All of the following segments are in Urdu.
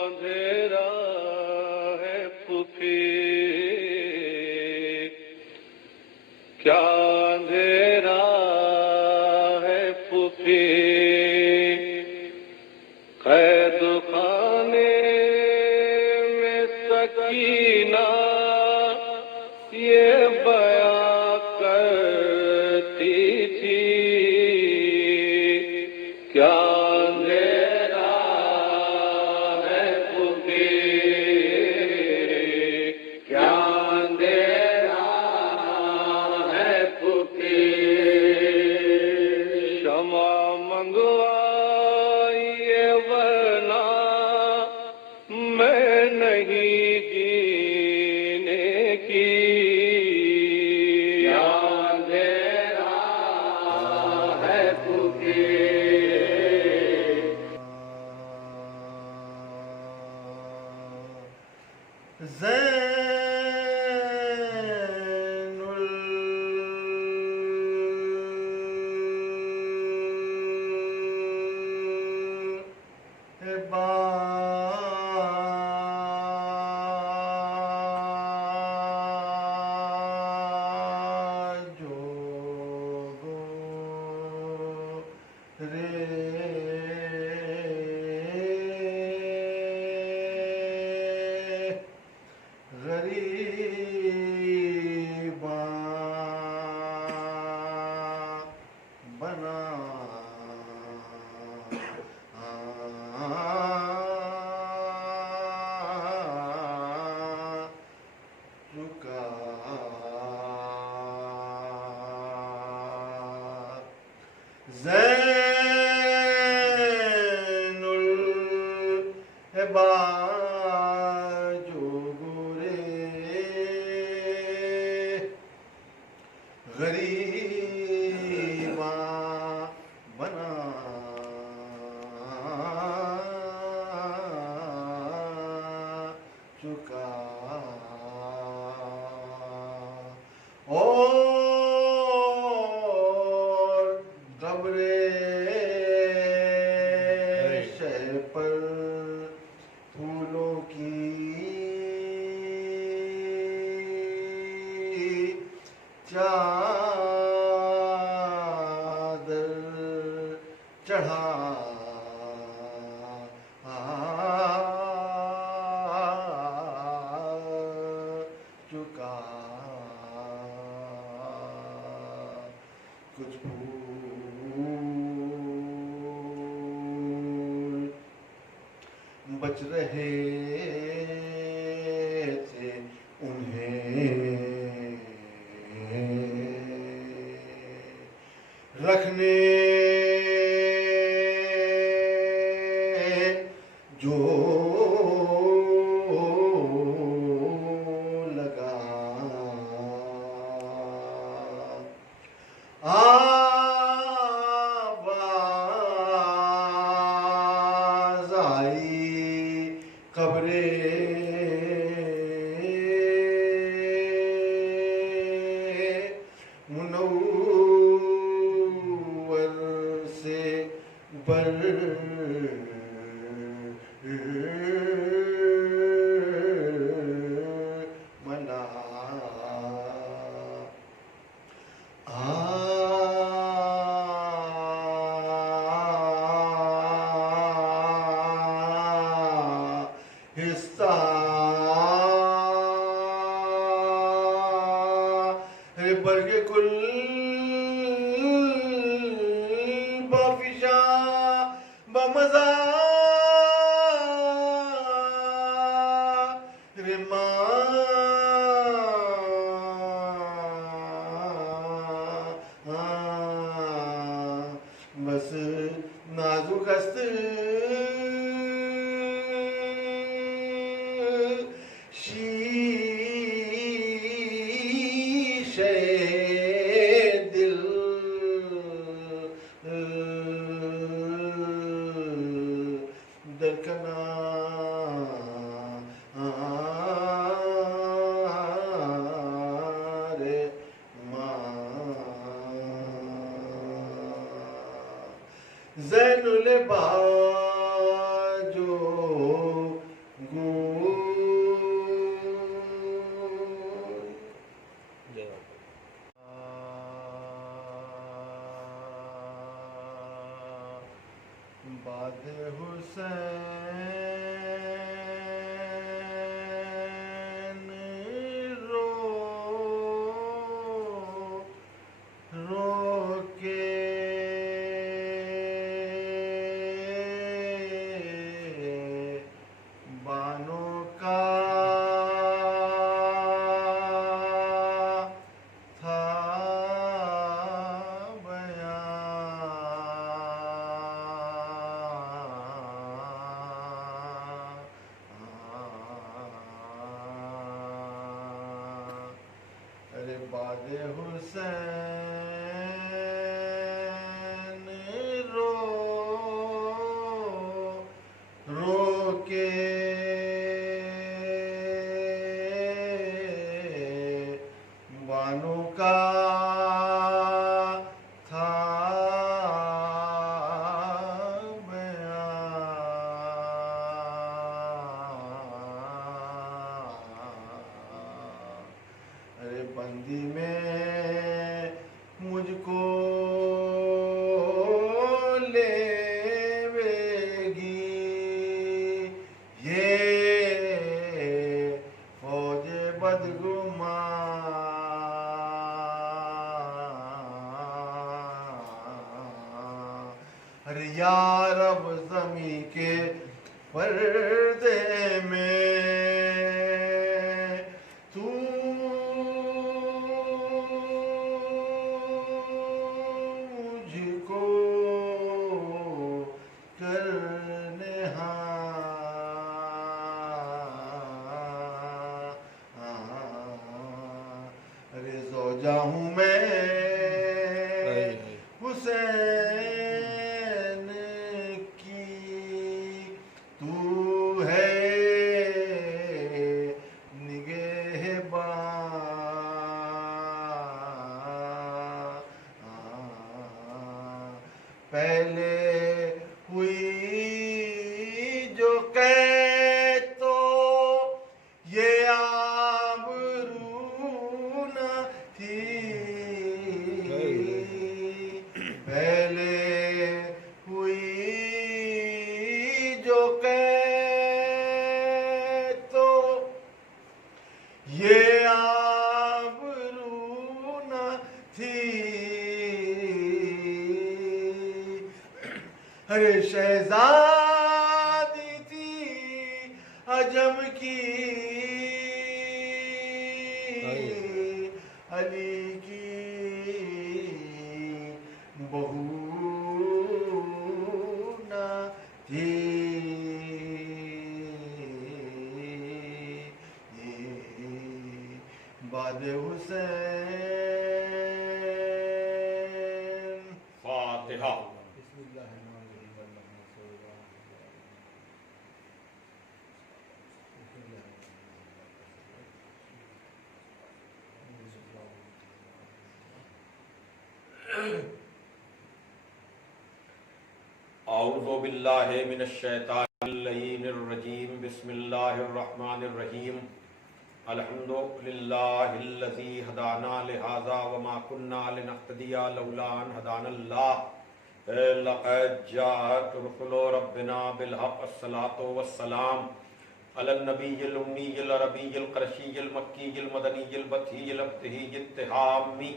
اندھیرا ہے پھوپھی، کیا اندھیرا ہے پھوپھی، قید خانے میں سکینہ یہ بیاں کرتی تھی، کیا اندھیرا ہے پھوپھی، کیا اندھیرا ہے پھوپھی، شمع منگوائیے ورنہ میں نہیں جینے کی، کیا اندھیرا ہے پھوپھی. زین العباد جوگو غریباں بنا چکا، زین العباد جو گرے غریباں بنا چکا، اور قبر شہ پر پھولوں کی چادر چڑھا چکا، کچھ پھول بچ رہے تھے انہیں رکھنے جو لگا، آواز آئی قبر منور سے ملا، آہستہ برگ کل بافشاں بمزہ بس نازک است شیشے دل، درکنہ زین العباد جو باد حسین رو رو کے بانوں کا تھا بیان ارے باد حسین رو رو کے بانوں کا تھا بیان ارے بندی میں مجھ کو لے گی یہ فوج بدگمان ارے یا رب زمیں کے پردے میں تو مجھ کو کر نہان ارے زوجہ ہوں میں حسین کی تو ہے نگہبان پہلے ہوئی جو قید تو یہ آبرو نہ تھی پہلے ہوئی جو قید تو یہ آبرو نہ تھی ارے شہزادی تھی عجم کی علی کی بہو نہ تھی باد حسین فاتحہ. بسم اللہ الرحمن الرحیم اللہم صل علی اعوذ باللہ من الشیطان اللعین الرجیم. بسم اللہ الرحمن الرحیم. الحمد للہ الذی ہدانا لہذا وما كنا لنہتدی لولا ان ہدانا اللہ. لقد جاءت رسل ربنا بالحق. الصلاۃ والسلام علی النبی الامی العربی القرشی المکی المدنی البطحی الابتہی التہامی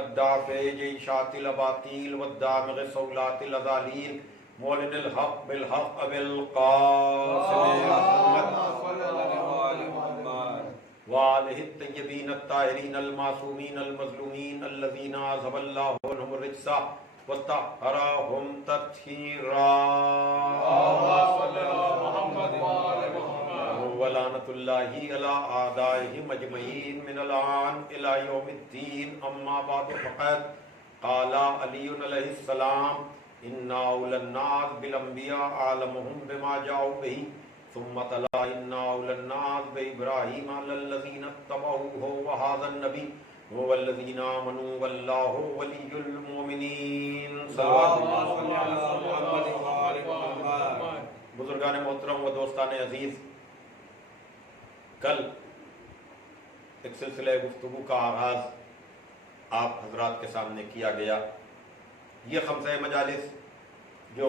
الدافع جیشات الاباطیل والدامغ صولات الازالیل مولن الحق بالحق ابی القاسم محمد وآلہ الطیبین الطاہرین المعصومین المظلومین الذین عذب اللہ عنہم الرجس وطہرہم تطہیرا. ولعنۃ اللہ علی اعدائہم اجمعین من الآن الی یوم الدین. اما بعد فقد قال علی علیہ السلام انا اولی الناس بالانبیاء اعلمهم بما جاؤوا به. ثم تلا انا اولی الناس بابراہیم علی الذین اتبعوه وهذا النبی والذین آمنوا واللہ ولی المؤمنین. بزرگان محترم و دوستان عزیز، کل ایک سلسلہ گفتگو کا آغاز آپ حضرات کے سامنے کیا گیا. یہ خمسہ مجالس جو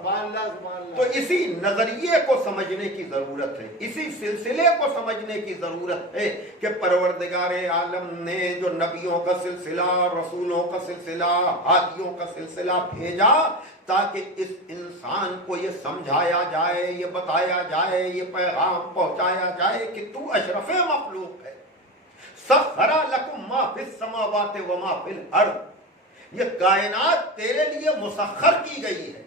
سبحان اللہ سبحان اللہ. تو اسی نظریے کو سمجھنے کی ضرورت ہے، اسی سلسلے کو سمجھنے کی ضرورت ہے کہ پروردگار عالم نے جو نبیوں کا سلسلہ، رسولوں کا سلسلہ، ہادیوں کا سلسلہ بھیجا تاکہ اس انسان کو یہ سمجھایا جائے، یہ بتایا جائے، یہ پیغام پہنچایا جائے کہ تو اشرف مخلوق ہے. سخر لکم ما فی السماوات و ما فی الارض، یہ کائنات تیرے لیے مسخر کی گئی ہے.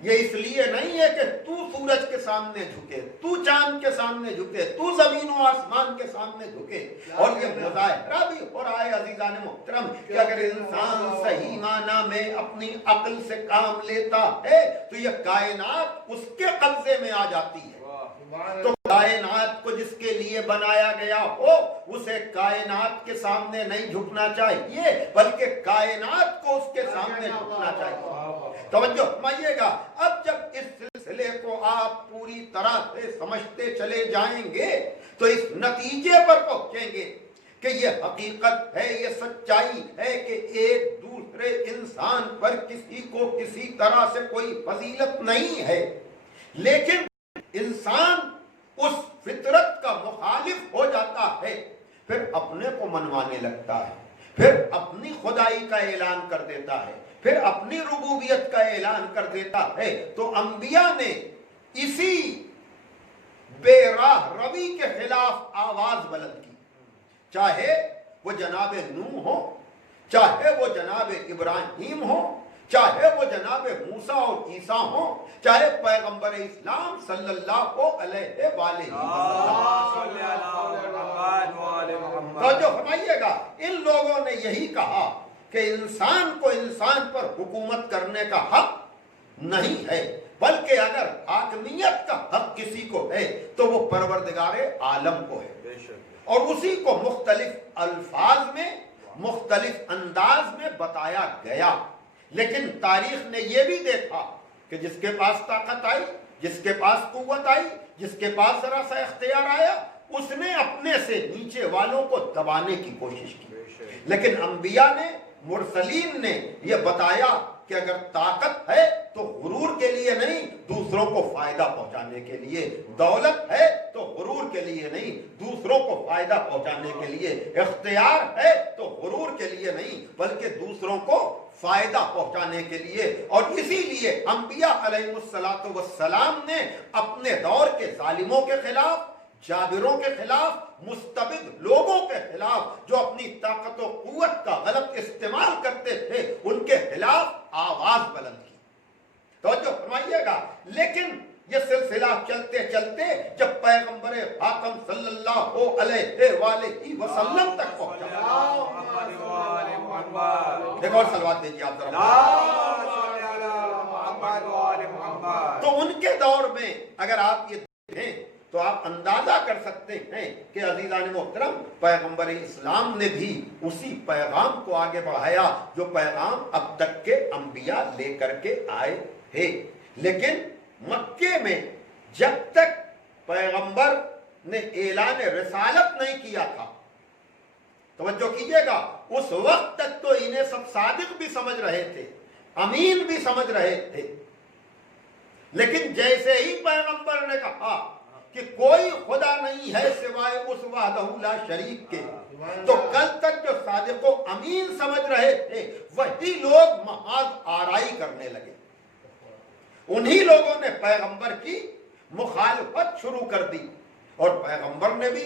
یہ اس لیے نہیں ہے کہ تو سورج کے سامنے جھکے، تو چاند کے سامنے جھکے، تو زمین و آسمان کے سامنے جھکے. اور یہ مظاہرہ بھی ہو رہا ہے عزیزان محترم کہ اگر انسان صحیح معنی میں اپنی عقل سے کام لیتا ہے تو یہ کائنات اس کے قبضے میں آ جاتی ہے. تو کائنات کو جس کے لیے بنایا گیا ہو اسے کائنات کے سامنے نہیں جھکنا چاہیے بلکہ کائنات کو اس کے سامنے جھکنا چاہیے. توجہ فرمائیے گا. اب جب اس سلسلے کو آپ پوری طرح سے سمجھتے چلے جائیں گے تو اس نتیجے پر پہنچیں گے کہ یہ حقیقت ہے، یہ سچائی ہے کہ ایک دوسرے انسان پر کسی کو کسی طرح سے کوئی فضیلت نہیں ہے، لیکن انسان اس فطرت کا مخالف ہو جاتا ہے، پھر اپنے کو منوانے لگتا ہے، پھر اپنی خدائی کا اعلان کر دیتا ہے، پھر اپنی ربوبیت کا اعلان کر دیتا ہے. تو انبیاء نے اسی بے راہ روی کے خلاف آواز بلند کی، چاہے وہ جناب نوح ہو، چاہے وہ جناب ابراہیم ہو، چاہے وہ جناب موسیٰ اور عیسیٰ ہوں، چاہے پیغمبر اسلام صلی اللہ علیہ وآلہ وسلم. توجہ فرمائیے گا. ان لوگوں نے یہی کہا کہ انسان کو انسان پر حکومت کرنے کا حق نہیں ہے، بلکہ اگر حاکمیت کا حق کسی کو ہے تو وہ پروردگار عالم کو ہے، اور اسی کو مختلف الفاظ میں، مختلف انداز میں بتایا گیا. لیکن تاریخ نے یہ بھی دیکھا کہ جس کے پاس طاقت آئی، جس کے پاس قوت آئی، جس کے پاس ذرا سا اختیار آیا، اس نے اپنے سے نیچے والوں کو دبانے کی کوشش کی. لیکن انبیاء نے، مرسلین نے یہ بتایا کہ اگر طاقت ہے تو غرور کے لیے نہیں، دوسروں کو فائدہ پہنچانے کے لیے. دولت ہے تو غرور کے لیے نہیں، دوسروں کو فائدہ پہنچانے کے لیے. اختیار ہے تو غرور کے لیے نہیں بلکہ دوسروں کو فائدہ پہنچانے کے لیے. اور اسی لیے انبیاء علیہ السلام نے اپنے دور کے ظالموں کے خلاف، جابروں کے خلاف، مستبد لوگوں کے خلاف جو اپنی طاقت و قوت کا غلط استعمال کرتے تھے ان کے خلاف آواز بلند کی. توجہ فرمائیے گا. لیکن یہ سلسلہ چلتے چلتے جب پیغمبر خاتم صلی اللہ علیہ وآلہ وسلم تک پہنچا، ایک اور صلوات دیجیے آپ ذرا. تو ان کے دور میں اگر آپ یہ دیکھیں تو آپ اندازہ کر سکتے ہیں کہ عزیزان محترم پیغمبر اسلام نے بھی اسی پیغام کو آگے بڑھایا جو پیغام اب تک کے انبیاء لے کر کے آئے تھے. لیکن مکے میں جب تک پیغمبر نے اعلان رسالت نہیں کیا تھا، توجہ کیجئے گا، اس وقت تک تو انہیں سب صادق بھی سمجھ رہے تھے، امین بھی سمجھ رہے تھے. لیکن جیسے ہی پیغمبر نے کہا کہ کوئی خدا نہیں ہے سوائے اس وحدہ لا شریک کے، تو کل تک جو صادق و امین سمجھ رہے تھے وہی لوگ محاذ آرائی کرنے لگے. انہی لوگوں نے پیغمبر کی مخالفت شروع کر دی. اور پیغمبر نے بھی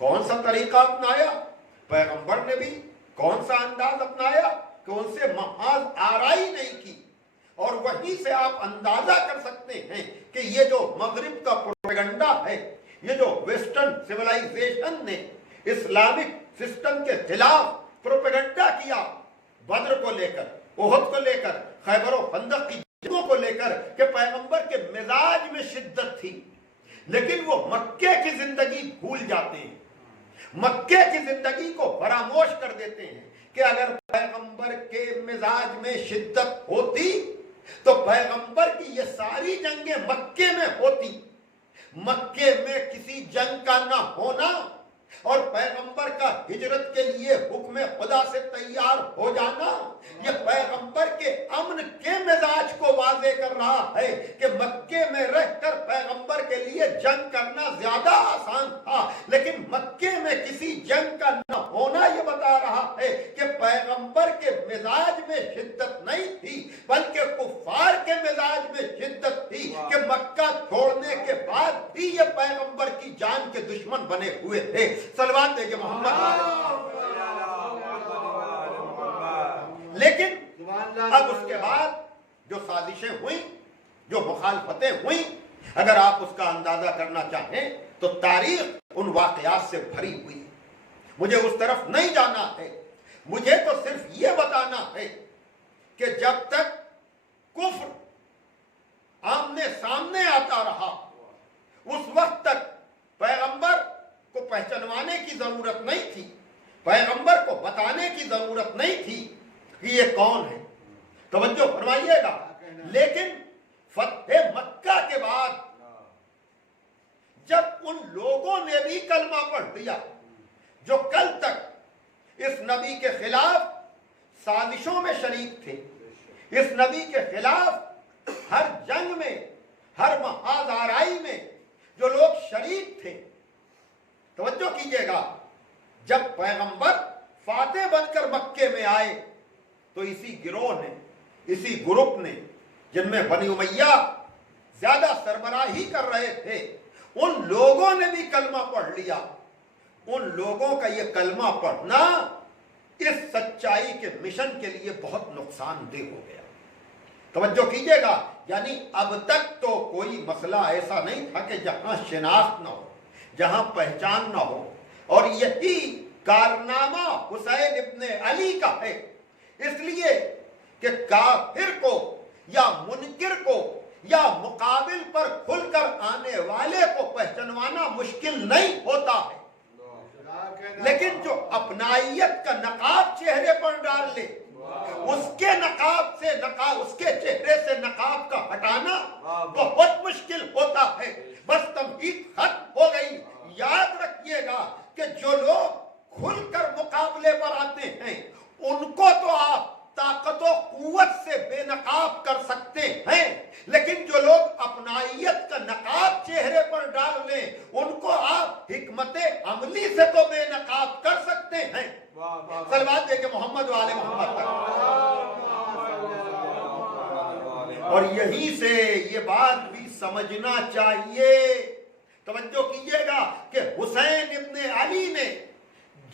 کون سا طریقہ اپنایا، پیغمبر نے بھی کون سا انداز اپنایا کہ ان سے محاذ آرائی نہیں کی. اور وہیں سے آپ اندازہ کر سکتے ہیں کہ یہ جو مغرب کا پروپیگنڈا ہے، یہ جو ویسٹرن سیولائزیشن نے اسلامک سسٹم کے خلاف پروپیگنڈا کیا، بدر کو لے کر، احد کو لے کر، خیبر و خندق کی جنگوں کو لے کر، کہ پیغمبر کے مزاج میں شدت تھی، لیکن وہ مکے کی زندگی بھول جاتے ہیں، مکے کی زندگی کو فراموش کر دیتے ہیں کہ اگر پیغمبر کے مزاج میں شدت ہوتی تو پیغمبر کی یہ ساری جنگیں مکے میں ہوتی. مکے میں کسی جنگ کا نہ ہونا اور پیغمبر کا ہجرت کے لیے حکم خدا سے تیار ہو جانا یہ پیغمبر کے امن کے مزاج کو واضح کر رہا ہے کہ مکے میں رہ کر پیغمبر کے لیے جنگ کرنا زیادہ آسان تھا، لیکن مکے میں کسی جنگ کا نہ ہونا یہ بتا رہا ہے کہ پیغمبر کے مزاج میں شدت نہیں تھی بلکہ کفار کے مزاج میں شدت تھی کہ مکہ چھوڑنے کے بعد بھی یہ پیغمبر کی جان کے دشمن بنے ہوئے تھے۔ صلوات دیجئے محمد۔ لیکن اب اس کے بعد جو سازشیں ہوئیں، جو مخالفتیں ہوئیں، اگر آپ اس کا اندازہ کرنا چاہیں تو تاریخ ان واقعات سے بھری ہوئی ہے۔ مجھے اس طرف نہیں جانا ہے، مجھے تو صرف یہ بتانا ہے کہ جب تک کفر آمنے سامنے آتا رہا اس وقت تک پیغمبر کو پہچانوانے کی ضرورت نہیں تھی، پیغمبر کو بتانے کی ضرورت نہیں تھی کہ یہ کون ہے۔ توجہ فرمائیے گا۔ لیکن فتح مکہ کے بعد جب ان لوگوں نے بھی کلمہ پڑھ لیا جو کل تک اس نبی کے خلاف سازشوں میں شریک تھے، اس نبی کے خلاف ہر جنگ میں، ہر محاذ آرائی میں جو لوگ شریک تھے، توجہ کیجئے گا، جب پیغمبر فاتح بن کر مکے میں آئے تو اسی گروہ نے، اسی گروپ نے جن میں بنی امیہ زیادہ سربراہی کر رہے تھے، ان لوگوں نے بھی کلمہ پڑھ لیا۔ ان لوگوں کا یہ کلمہ پڑھنا اس سچائی کے مشن کے لیے بہت نقصان دہ ہو گیا۔ توجہ کیجئے گا، یعنی اب تک تو کوئی مسئلہ ایسا نہیں تھا کہ جہاں شناخت نہ ہو، جہاں پہچان نہ ہو، اور یہی کارنامہ حسین ابن علی کا ہے، اس لیے کہ کافر کو یا منکر کو یا مقابل پر کھل کر آنے والے کو پہچانوانا مشکل نہیں ہوتا ہے، لیکن جو اپنائیت کا نقاب چہرے پر ڈال لے، اس کے نقاب سے اس کے چہرے سے نقاب کا ہٹانا بہت مشکل ہوتا ہے۔ بس تمہید ختم ہو گئی۔ یاد رکھیے گا کہ جو لوگ کھل کر مقابلے پر آتے ہیں ان کو تو آپ طاقت و قوت سے بے نقاب کر سکتے ہیں، لیکن جو لوگ اپنائیت کا نقاب چہرے پر ڈال لیں ان کو آپ حکمت عملی سے تو بے نقاب کر سکتے ہیں۔ صلوات دے کہ محمد و آل محمد تک۔ اور یہیں سے یہ بات بھی سمجھنا چاہیے، توجہ کیجئے گا کہ حسین ابن علی نے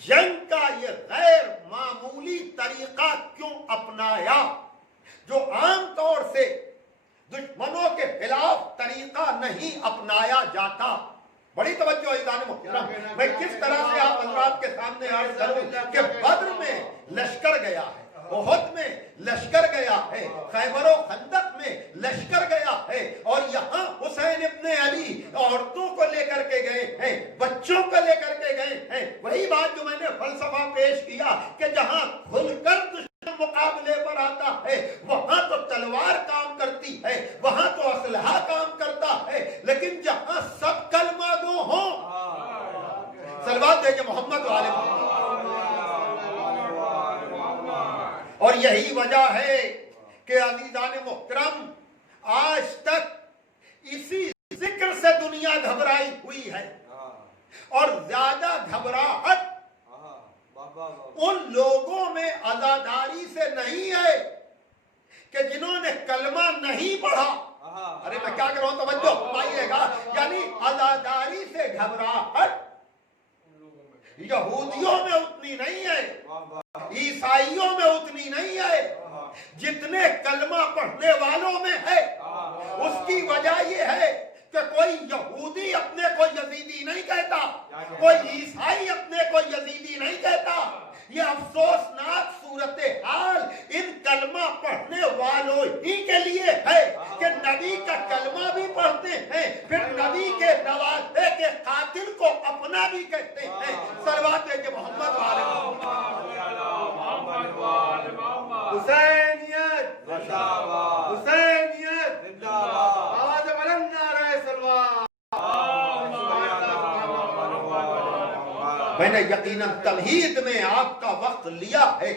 جنگ کا یہ غیر معمولی طریقہ کیوں اپنایا جو عام طور سے دشمنوں کے خلاف طریقہ نہیں اپنایا جاتا۔ بڑی توجہ عزیزان محترم، میں کس طرح سے آپ حضرات کے سامنے عرض کروں کہ بدر میں لشکر گیا ہے، احد میں لشکر گیا ہے، خیبر و خندق میں لشکر گیا ہے، اور یہاں حسین ابن علی عورتوں کو لے کر کے گئے ہیں، بچوں کو لے کر کے گئے ہیں۔ وہی بات جو میں نے فلسفہ پیش کیا کہ جہاں کھل کر دشمن مقابلے پر آتا ہے وہاں تو تلوار کام کرتی ہے، وہاں تو اسلحہ کام کرتا ہے، لیکن جہاں سب کلمہ گو ہوں، صلوات دے کہ محمد و آل محمد۔ اور یہی وجہ ہے کہ عزیزان محترم آج تک اسی ذکر سے دنیا گھبرائی ہوئی ہے، اور زیادہ گھبراہٹ ان لوگوں میں عزاداری سے نہیں ہے کہ جنہوں نے کلمہ نہیں پڑھا۔ ارے میں کیا کر رہا ہوں، توجہ پائیے گا، یعنی عزاداری سے گھبراہٹ یہودیوں میں اتنی نہیں ہے، عیسائیوں میں اتنی نہیں ہے جتنے کلمہ پڑھنے والوں میں ہے۔ اس کی وجہ یہ ہے کہ کوئی یہودی اپنے کو یزیدی نہیں کہتا، کوئی عیسائی اپنے کو یزیدی نہیں کہتا۔ یہ افسوسناک صورتحال ان کلمہ پڑھنے والوں ہی کے لیے ہے کہ نبی کا کلمہ بھی پڑھتے ہیں، پھر نبی کے نواسے کے قاتل کو اپنا بھی کہتے ہیں۔ صلوات ہے کہ محمد والے حسینیت حسینیت آواز بلند نعرہ سلوات۔ میں نے یقیناً تمہید میں آپ کا وقت لیا ہے،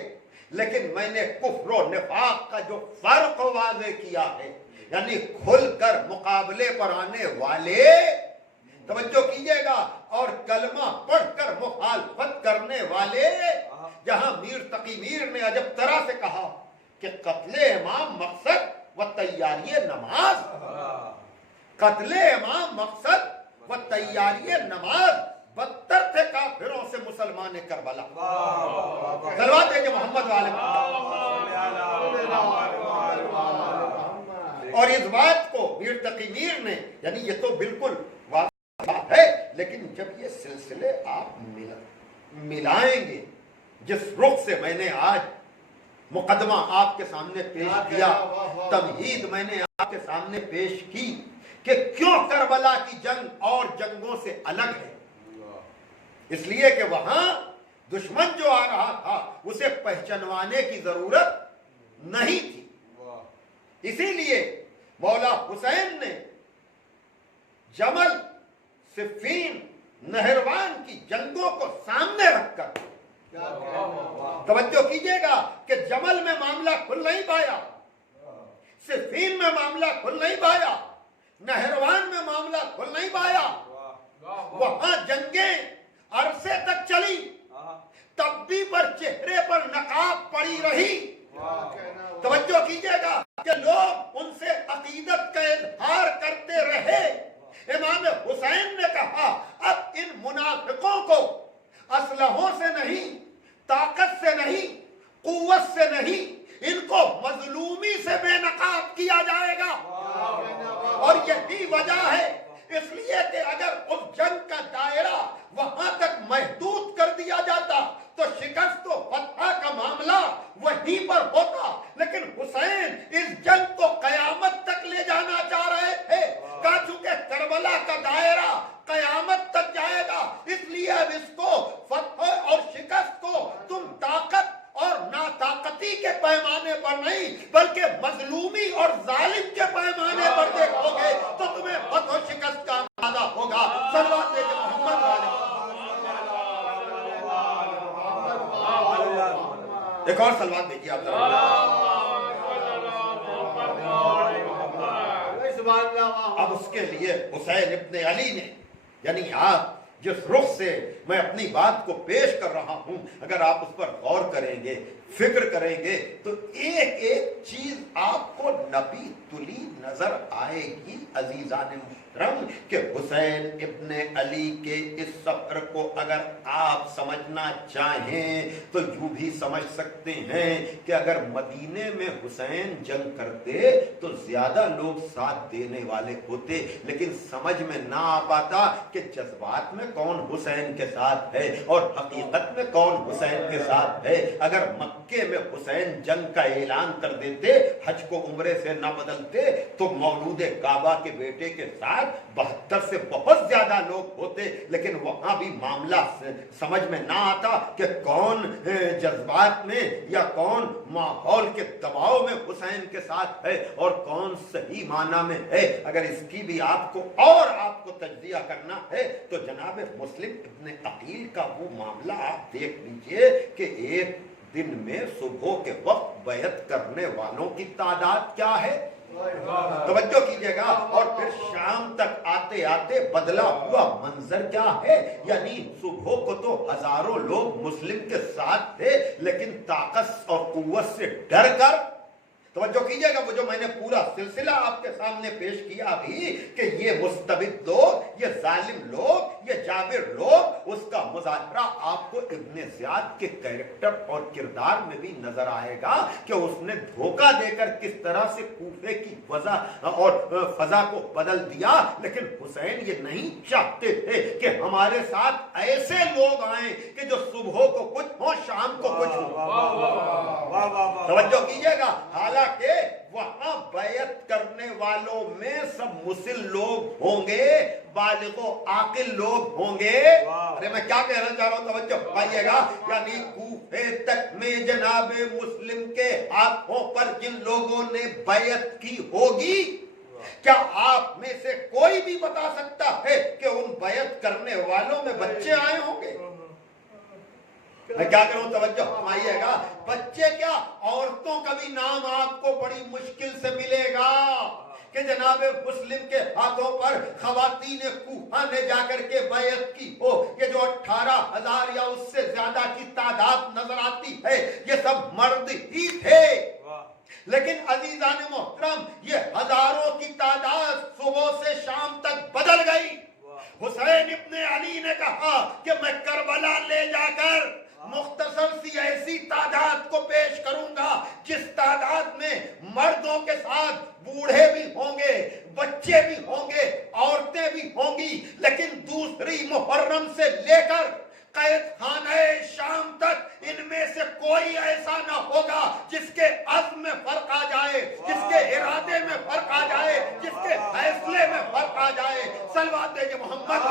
لیکن میں نے کفر و نفاق کا جو فرق واضح کیا ہے، یعنی کھل کر مقابلے پر آنے والے، توجہ کیجئے گا، اور کلمہ پڑھ کر مخالفت کرنے والے، جہاں میر تقی میر نے عجب طرح سے کہا کہ قتل امام مقصد و تیاری نماز، قتل امام مقصد و تیاری نماز بدتر تھے کافروں سے مسلمان کربلا۔ صلوات ہے کہ محمد والے اور اس بات کو میر تقی میر نے، یعنی یہ تو بالکل واضح بات ہے، لیکن جب یہ سلسلے آپ ملائیں گے، جس رخ سے میں نے آج مقدمہ آپ کے سامنے پیش کیا، تمہید میں نے آپ کے سامنے پیش کی کہ کیوں کربلا کی جنگ اور جنگوں سے الگ ہے، اس لیے کہ وہاں دشمن جو آ رہا تھا اسے پہچانوانے کی ضرورت نہیں تھی، اسی لیے مولا حسین نے جمل، صفین، نہروان کی جنگوں کو سامنے رکھ کر، توجہ کیجئے گا کہ جمل میں معاملہ کھل نہیں پایا، صفین میں معاملہ کھل نہیں پایا، نہروان میں معاملہ کھل نہیں پایا، وہاں جنگیں عرصے تک چلی، تب بھی پر چہرے پر نقاب پڑی رہی۔ توجہ کیجئے گا کہ لوگ ان سے عقیدت کا اظہار کرتے رہے۔ امام حسین نے کہا اب ان منافقوں کو اسلحوں سے نہیں، طاقت سے نہیں، قوت سے نہیں، ان کو مظلومی سے بے نقاب کیا جائے گا، اور یہی وجہ ہے، اس لیے کہ اگر اس جنگ کا دائرہ وہاں تک محدود کر دیا جاتا تو شکست و فتح کا معاملہ وہیں پر ہوتا، لیکن حسین اس جنگ کو قیامت تک لے جانا چاہ رہے تھے، کہا چونکہ کربلا کا دائرہ قیامت تک جائے گا، اس لیے اب اس کو فتح اور شکست کو تم طاقت اور ناطاقتی کے پیمانے پر نہیں بلکہ مظلومی اور ظالم کے پیمانے پر دیکھو گے تو تمہیں فتح و شکست کا اندازہ ہوگا۔ صلوات ہے کہ محمد ایک اور صلوات دیکھیے آپ اب اس کے لیے حسین ابن علی نے، یعنی آپ جس رخ سے میں اپنی بات کو پیش کر رہا ہوں، اگر آپ اس پر غور کریں گے، فکر کریں گے تو ایک ایک چیز آپ کو نبی تلی نظر آئے گی۔ عزیزان محترم کہ حسین ابن علی کے اس سفر کو اگر آپ سمجھنا چاہیں تو یوں بھی سمجھ سکتے ہیں کہ اگر مدینے میں حسین جنگ کرتے تو زیادہ لوگ ساتھ دینے والے ہوتے، لیکن سمجھ میں نہ آ پاتا کہ جذبات میں کون حسین کے ساتھ ہے اور حقیقت میں کون حسین کے ساتھ ہے۔ اگر مکے میں حسین جنگ کا اعلان کر دیتے، حج کو عمرے سے نہ بدلتے، تو مولود کعبہ کے بیٹے کے ساتھ 72 سے بہت زیادہ لوگ ہوتے، لیکن وہاں بھی معاملہ سمجھ میں نہ آتا کہ کون جذبات میں یا کون ماحول کے دباؤ میں حسین کے ساتھ ہے اور کون صحیح معنی میں ہے۔ اگر اس کی بھی آپ کو تجزیہ کرنا ہے تو جناب مسلم ابن عقیل کا وہ معاملہ آپ دیکھ لیجئے کہ ایک دن میں صبح کے وقت بیعت کرنے والوں کی تعداد کیا ہے، توجہ کیجئے گا، اور پھر شام تک آتے آتے بدلا ہوا منظر کیا ہے، یعنی صبح کو تو ہزاروں لوگ مسلم کے ساتھ تھے، لیکن طاقت اور قوت سے ڈر کر، توجہ کیجئے گا، وہ جو میں نے پورا سلسلہ آپ کے سامنے پیش کیا بھی کہ یہ مستبد لوگ، یہ ظالم لوگ، یہ جابر لوگ، اس کا مظاہرہ آپ کو ابن زیاد کے کیریکٹر اور کردار میں بھی نظر آئے گا کہ اس نے دھوکہ دے کر کس طرح سے کوفے کی وضع اور فضا کو بدل دیا، لیکن حسین یہ نہیں چاہتے تھے کہ ہمارے ساتھ ایسے لوگ آئیں کہ جو صبح کو کچھ ہوں شام کو کچھ ہوں، توجہ کیجئے گا، حالانکہ وہاں بیعت کرنے والوں میں سب مسل لوگ ہوں گے، بالغ و عاقل لوگ ہوں گے۔ ارے میں کیا کہنا چاہ رہا ہوں، توجہ پائیے گا، یعنی کوفے تک میں جناب مسلم کے ہاتھوں پر جن لوگوں نے بیعت کی ہوگی، کیا آپ میں سے کوئی بھی بتا سکتا ہے کہ ان بیعت کرنے والوں میں بچے آئے ہوں گے؟ میں کیا کروں؟ توجہ فرمائیے گا، بچے کیا عورتوں کا بھی نام آپ کو بڑی مشکل سے ملے گا کہ جناب مسلم کے ہاتھوں پر خواتین کوفہ نے جا کر کے بیعت کی ہو۔ یہ جو 18,000 یا اس سے زیادہ کی تعداد نظر آتی ہے یہ سب مرد ہی تھے، لیکن عزیزان محترم یہ ہزاروں کی تعداد صبح سے شام تک بدل گئی۔ حسین ابن علی نے کہا کہ میں کربلا لے جا کر مختصر سی ایسی تعداد کو پیش کروں گا جس تعداد میں مردوں کے ساتھ بوڑھے بھی ہوں گے، بچے بھی ہوں گے، عورتیں بھی ہوں گی، لیکن دوسری محرم سے لے کر قید خانہ شام تک ان میں سے کوئی ایسا نہ ہوگا جس کے عزم میں فرق آ جائے، جس کے ارادے میں فرق آ جائے، جس کے فیصلے میں فرق آ جائے۔ صلوات دے محمد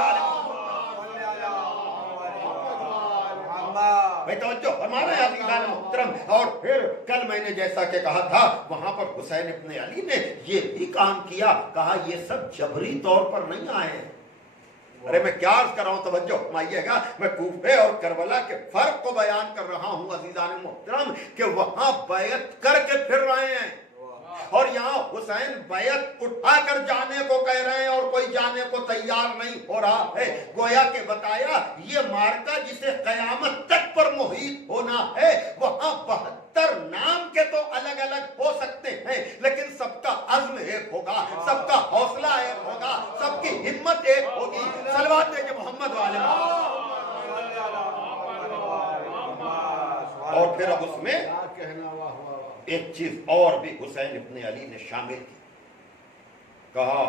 بھائی توجہ ہمارے عزیزان محترم۔ اور پھر کل میں نے جیسا کہ کہا تھا وہاں پر حسین ابن علی نے یہ بھی کام کیا، کہا یہ سب جبری طور پر نہیں آئے ہیں۔ ارے میں کیا عرض کر رہا ہوں، توجہ فرمائیے گا، میں کوفے اور کربلا کے فرق کو بیان کر رہا ہوں عزیزان محترم کہ وہاں بیعت کر کے پھر رہے ہیں اور یہاں حسین بیعت اٹھا کر جانے کو کہہ رہے ہیں اور کوئی جانے کو تیار نہیں ہو رہا ہے۔ گویا کہ بتایا یہ مارکا جسے قیامت تک پر محیط ہونا ہے، وہاں 72 نام کے تو الگ الگ ہو سکتے ہیں لیکن سب کا عزم ایک ہوگا، سب کا حوصلہ ایک ہوگا، سب کی ہمت ایک ہوگی۔ صلوات دے محمد والے۔ اور پھر اب اس میں ایک چیز اور بھی حسین ابن علی نے شامل کی، کہا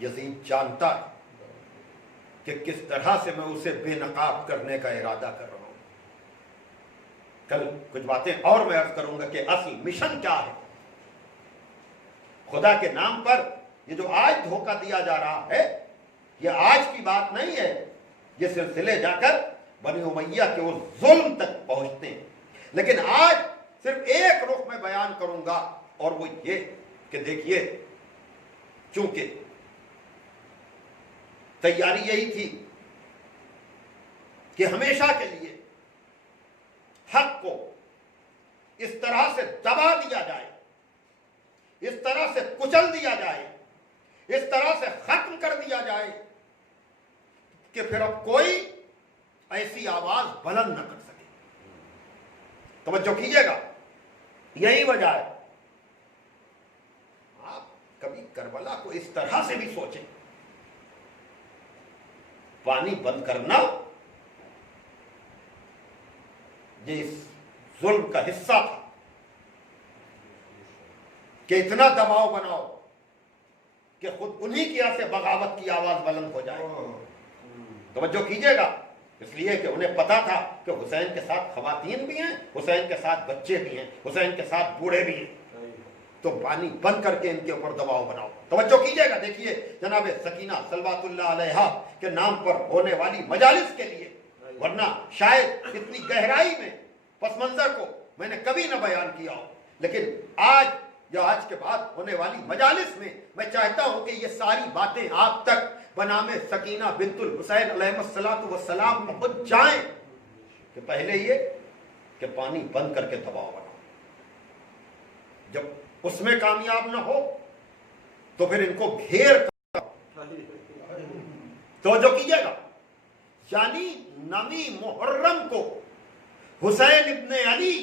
یزید جانتا ہے کہ کس طرح سے میں اسے بے نقاب کرنے کا ارادہ کر رہا ہوں۔ کل کچھ باتیں اور میں عرض کروں گا کہ اصل مشن کیا ہے۔ خدا کے نام پر یہ جو آج دھوکہ دیا جا رہا ہے یہ آج کی بات نہیں ہے، یہ سلسلے جا کر بنی امیہ کے اس ظلم تک پہنچتے ہیں، لیکن آج صرف ایک رخ میں بیان کروں گا اور وہ یہ کہ دیکھیے چونکہ تیاری یہی تھی کہ ہمیشہ کے لیے حق کو اس طرح سے دبا دیا جائے، اس طرح سے کچل دیا جائے، اس طرح سے ختم کر دیا جائے کہ پھر اب کوئی ایسی آواز بلند نہ کر سکے۔ توجہ کیجیے گا، یہی وجہ ہے۔ آپ کبھی کربلا کو اس طرح سے بھی سوچیں، پانی بند کرنا یہ اس ظلم کا حصہ تھا کہ اتنا دباؤ بناؤ کہ خود انہی کی یہاں سے بغاوت کی آواز بلند ہو جائے۔ توجہ کیجیے گا، اس لیے کہ انہیں پتا تھا کہ حسین کے ساتھ خواتین بھی ہیں، حسین کے ساتھ بچے بھی ہیں، حسین کے ساتھ بوڑھے بھی ہیں، تو پانی بند کر کے ان کے اوپر دباؤ بناؤ۔ توجہ کیجیے گا، دیکھیے جناب سکینہ صلوات اللہ علیہا کے نام پر ہونے والی مجالس کے لیے، ورنہ شاید اتنی گہرائی میں پس منظر کو میں نے کبھی نہ بیان کیا ہو، لیکن آج یا آج کے بعد ہونے والی مجالس میں میں چاہتا ہوں کہ یہ ساری باتیں آپ تک بنام سکینہ بنت الحسین علیہ السلام پہنچ جائیں کہ پہلے یہ کہ پانی بند کر کے دباؤ بناؤ، جب اس میں کامیاب نہ ہو تو پھر ان کو گھیر کر توجہ کیجیے گا، یعنی نویں محرم کو حسین ابن علی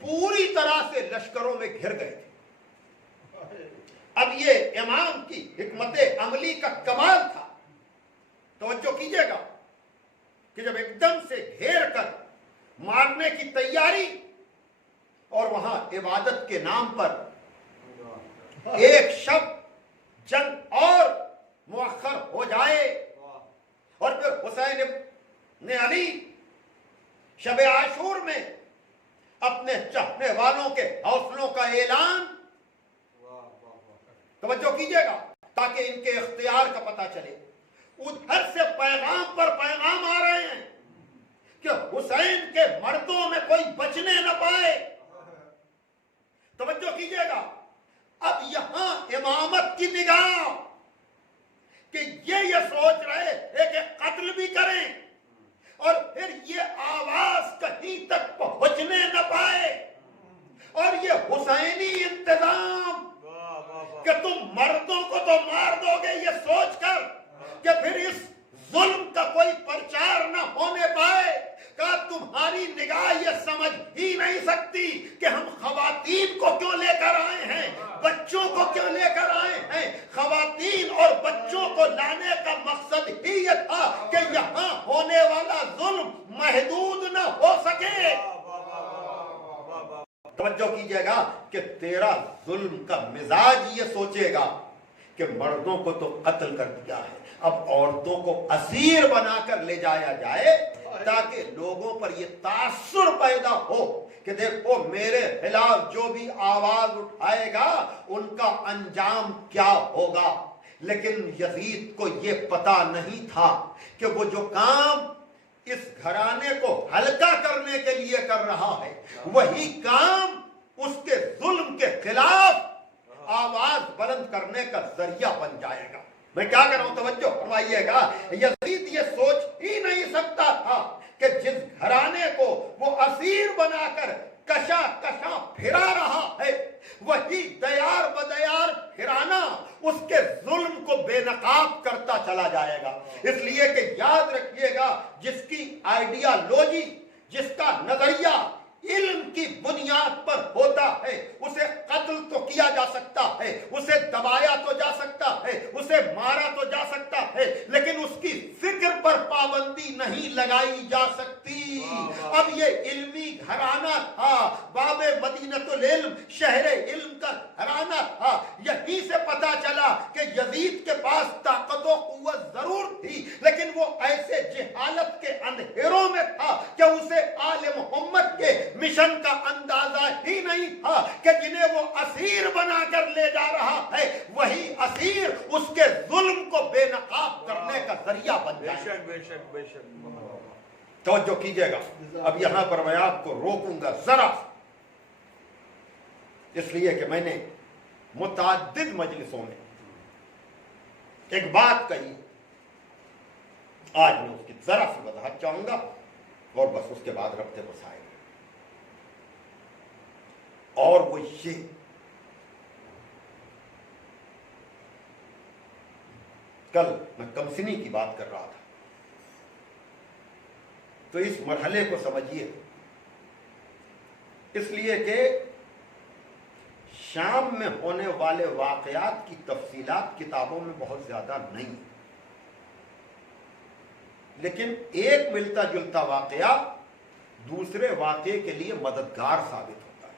پوری طرح سے لشکروں میں گھر گئے تھے۔ اب یہ امام کی حکمت عملی کا کمال تھا، توجہ کیجیے گا کہ جب ایک دم سے گھیر کر مارنے کی تیاری اور وہاں عبادت کے نام پر ایک شب جنگ اور مؤخر ہو جائے اور پھر حسین ابن علی شب عاشور میں اپنے چاہنے والوں کے حوصلوں کا اعلان، توجہ کیجیے گا تاکہ ان کے اختیار کا پتہ چلے، ادھر سے پیغام پر پیغام آ رہے ہیں کہ حسین کے مردوں میں کوئی بچنے نہ پائے۔ توجہ کیجیے گا، اب یہاں امامت کی نگاہ کہ یہ سوچ رہے ہیں کہ قتل بھی کریں اور پھر یہ آواز پھر اس ظلم کا کوئی پرچار نہ ہونے پائے۔ کہا تمہاری نگاہ یہ سمجھ ہی نہیں سکتی کہ ہم خواتین کو کیوں لے کر آئے ہیں، بچوں کو کیوں لے کر آئے ہیں۔ خواتین اور بچوں کو لانے کا مقصد ہی یہ تھا کہ یہاں ہونے والا ظلم محدود نہ ہو سکے۔ توجہ کیجئے گا کہ تیرا ظلم کا مزاج یہ سوچے گا کہ مردوں کو تو قتل کر دیا ہے، اب عورتوں کو اسیر بنا کر لے جایا جائے تاکہ لوگوں پر یہ تاثر پیدا ہو کہ دیکھو میرے خلاف جو بھی آواز اٹھائے گا ان کا انجام کیا ہوگا۔ لیکن یزید کو یہ پتا نہیں تھا کہ وہ جو کام اس گھرانے کو ہلکا کرنے کے لیے کر رہا ہے وہی کام اس کے ظلم کے خلاف آواز بلند کرنے کا ذریعہ بن جائے گا۔ میں کیا کر رہا ہوں، توجہ فرمائیے گا۔ یزید یہ سوچ ہی نہیں سکتا تھا کہ جس گھرانے کو وہ اسیر بنا کر کشا پھرا رہا ہے وہی دیار بدیار پھرانا اس کے ظلم کو بے نقاب کرتا چلا جائے گا۔ اس لیے کہ یاد رکھیے گا جس کی آئیڈیالوجی، جس کا نظریہ علم کی بنیاد پر ہوتا ہے اسے قتل تو کیا جا سکتا ہے، اسے دبایا تو جا سکتا ہے، اسے مارا تو جا سکتا ہے، لیکن اس کی فکر پر پابندی نہیں لگائی جا سکتی۔ اب یہ علمی گھرانہ تھا، باب مدینۃ العلم، شہر علم کا گھرانہ تھا۔ یہیں سے پتا چلا کہ یزید کے پاس طاقت و قوت ضرور تھی لیکن وہ ایسے جہالت کے اندھیروں میں تھا کہ اسے آل محمد کے مشن کا اندازہ ہی نہیں تھا کہ جنہیں وہ اسیر بنا کر لے جا رہا ہے وہی اسیر اس کے ظلم کو بے نقاب کرنے کا ذریعہ بن جائے۔ بے شک توجہ کیجئے گا۔ اب یہاں پر میں آپ کو روکوں گا ذرا، اس لیے کہ میں نے متعدد مجلسوں میں ایک بات کہی، آج میں اس کی ذرا سی وضاحت چاہوں گا اور بس اس کے بعد ربط بسائے گا۔ اور وہ یہ کل میں کمسنی کی بات کر رہا تھا تو اس مرحلے کو سمجھیے، اس لیے کہ شام میں ہونے والے واقعات کی تفصیلات کتابوں میں بہت زیادہ نہیں، لیکن ایک ملتا جلتا واقعہ دوسرے واقعے کے لیے مددگار ثابت ہوتا ہے۔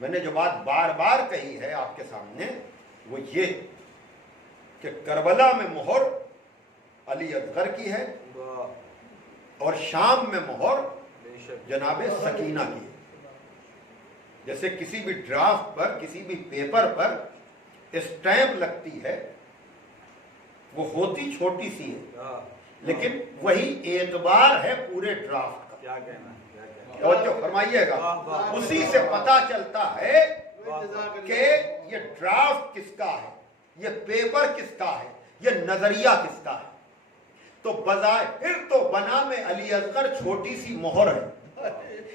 میں نے جو بات بار بار کہی ہے آپ کے سامنے وہ یہ کہ کربلا میں مہر علی اصغر کی ہے اور شام میں مہر جناب سکینہ کی ہے۔ جیسے کسی بھی ڈرافٹ پر، کسی بھی پیپر پر اسٹیمپ لگتی ہے، وہ ہوتی چھوٹی سی ہے لیکن وہی اعتبار ہے پورے ڈرافٹ کا۔ کیا کہنا توجہ فرمائیے گا، اسی سے پتا چلتا ہے کہ یہ ڈرافٹ کس کا ہے، یہ پیپر کس کا ہے، یہ نظریہ کس کا ہے۔ تو بظاہر تو بنام علی اصغر چھوٹی سی مہر ہے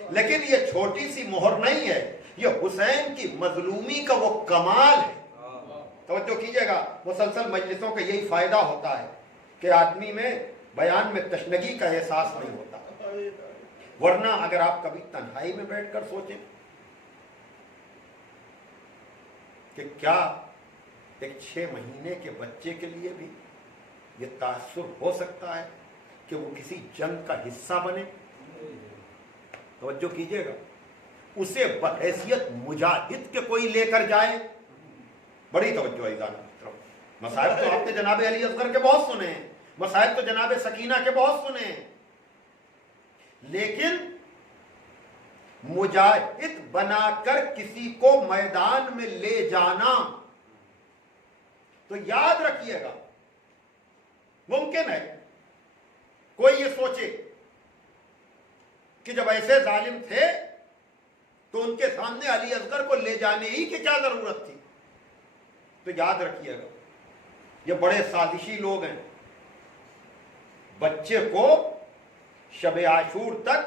لیکن یہ چھوٹی سی مہر نہیں ہے، یہ حسین کی مظلومی کا وہ کمال ہے۔ توجہ کیجئے گا، مسلسل مجلسوں کا یہی فائدہ ہوتا ہے کہ آدمی میں بیان میں تشنگی کا احساس نہیں ہوتا، ورنہ اگر آپ کبھی تنہائی میں بیٹھ کر سوچیں کہ کیا ایک 6 مہینے کے بچے کے لیے بھی یہ تاثر ہو سکتا ہے کہ وہ کسی جنگ کا حصہ بنے؟ توجہ کیجئے گا، اسے بحیثیت مجاہد کے کوئی لے کر جائے، بڑی توجہ عزیزان محترم۔ مصائب تو آپ نے جناب علی اصغر کے بہت سنے ہیں، مصائب تو جناب سکینہ کے بہت سنے ہیں، لیکن مجاہد بنا کر کسی کو میدان میں لے جانا، تو یاد رکھیے گا ممکن ہے کوئی یہ سوچے کہ جب ایسے ظالم تھے تو ان کے سامنے علی اصغر کو لے جانے ہی کی کیا ضرورت تھی؟ تو یاد رکھیے گا یہ بڑے سازشی لوگ ہیں، بچے کو شب عاشور تک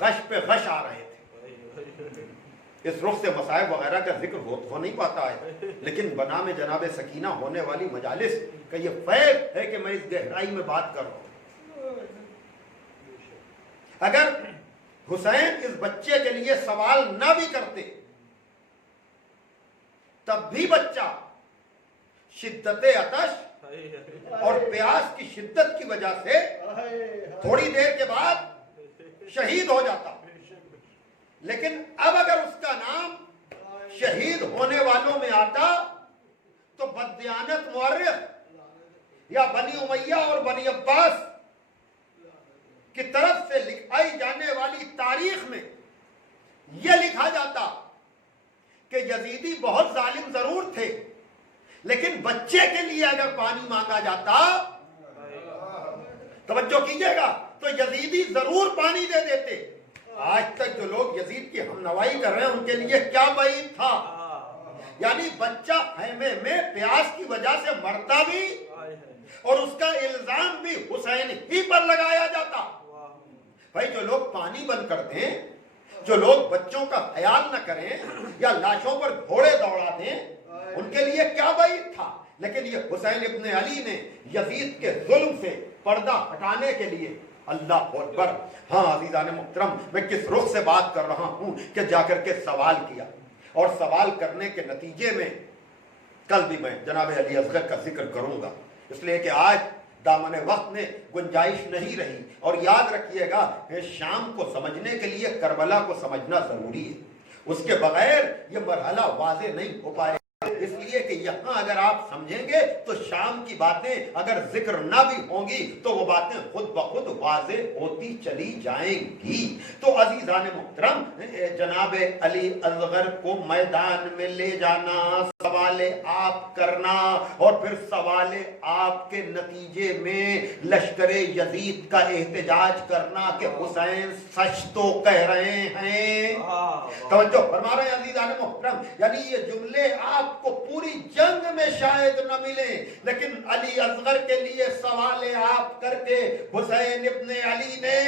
غش پہ غش آ رہے تھے۔ اس رخ سے مصائب وغیرہ کا ذکر ہو نہیں پاتا ہے، لیکن بنام جناب سکینہ ہونے والی مجالس کا یہ فیض ہے کہ میں اس گہرائی میں بات کر رہا ہوں۔ اگر حسین اس بچے کے لیے سوال نہ بھی کرتے تب بھی بچہ شدت عطش اور پیاس کی شدت کی وجہ سے تھوڑی دیر کے بعد شہید ہو جاتا، لیکن اب اگر اس کا نام شہید ہونے والوں میں آتا تو بددیانت مورخ یا بنی امیہ اور بنی عباس کی طرف سے لکھائی جانے والی تاریخ میں یہ لکھا جاتا کہ یزیدی بہت ظالم ضرور تھے، لیکن بچے کے لیے اگر پانی مانگا جاتا، توجہ کیجئے گا، تو یزیدی ضرور پانی دے دیتے۔ آج تک جو لوگ یزید کی ہم نوائی کر رہے ہیں ان کے لیے کیا بعید تھا، یعنی بچہ خیمے میں پیاس کی وجہ سے مرتا بھی اور اس کا الزام بھی حسین ہی پر لگایا جاتا۔ بھائی جو لوگ پانی بند کر دیں، جو لوگ بچوں کا خیال نہ کریں یا لاشوں پر گھوڑے دوڑا دیں، ان کے لیے کیا بعید تھا، لیکن یہ حسین ابن علی نے یزید کے ظلم سے پردہ ہٹانے کے لیے، اللہ اکبر، ہاں عزیزان محترم، میں کس رخ سے بات کر رہا ہوں کہ جا کر کے سوال کیا، اور سوال کرنے کے نتیجے میں کل بھی میں جناب علی اصغر کا ذکر کروں گا، اس لیے کہ آج دامن وقت میں گنجائش نہیں رہی۔ اور یاد رکھیے گا شام کو سمجھنے کے لیے کربلا کو سمجھنا ضروری ہے، اس کے بغیر یہ مرحلہ واضح نہیں ہو پائے، اس لیے کہ یہاں اگر آپ سمجھیں گے تو شام کی باتیں اگر ذکر نہ بھی ہوں گی تو وہ باتیں خود بخود واضح ہوتی چلی جائیں گی۔ تو عزیزان محترم، جناب علی اصغر کو میدان میں لے جانا، سوال آپ کرنا، اور پھر سوال آپ کے نتیجے میں لشکر یزید کا احتجاج کرنا کہ حسین سچ تو کہہ رہے ہیں۔ توجہ فرما رہے ہیں عزیزان محترم، یعنی یہ جملے آپ کو پوری جنگ میں شاید نہ ملیں، لیکن علی اصغر کے لیے سوال آپ کر کے حسین ابن علی نے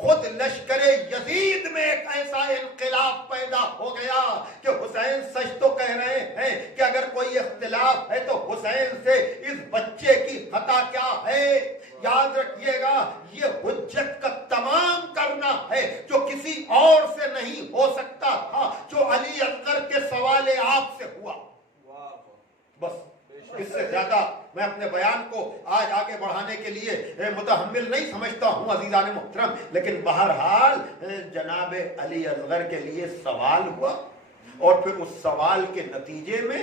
خود لشکر یزید میں ایک ایسا انقلاب پیدا ہو گیا کہ حسین سچ تو کہہ رہے ہیں کہ اگر کوئی اختلاف ہے تو حسین سے اس بچے کی خطا کیا ہے۔ یاد رکھیے گا یہ حجت کا تمام کرنا ہے جو کسی اور سے نہیں ہو سکتا تھا، جو علی اصغر کے سوال آپ سے ہوا۔ بس اس سے زیادہ میں اپنے بیان کو آج آگے بڑھانے کے لیے متحمل نہیں سمجھتا ہوں عزیزان محترم، لیکن بہرحال جناب علی اصغر کے لیے سوال ہوا، اور پھر اس سوال کے نتیجے میں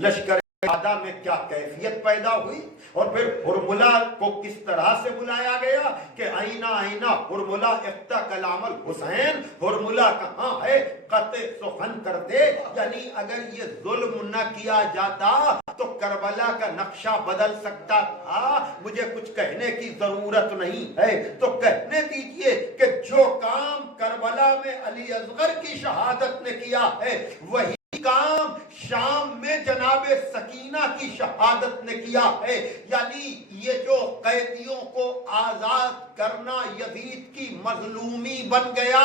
لشکر عادہ میں کیا کیفیت پیدا ہوئی، اور پھر ہرملہ کو کس طرح سے بلایا گیا کہ آئینہ آئینہ ہرملہ افتہ کلام الحسین، ہرملہ کہاں ہے قطع سخن کر دے۔ یعنی اگر یہ ظلم نہ کیا جاتا تو کربلا کا نقشہ بدل سکتا تھا۔ مجھے کچھ کہنے کی ضرورت نہیں ہے تو کہنے دیجئے کہ جو کام کربلا میں علی اصغر کی شہادت نے کیا ہے وہی کام شام میں جناب سکینہ کی شہادت نے کیا ہے۔ یعنی یہ جو قیدیوں کو آزاد کرنا یزید کی مظلومی بن گیا،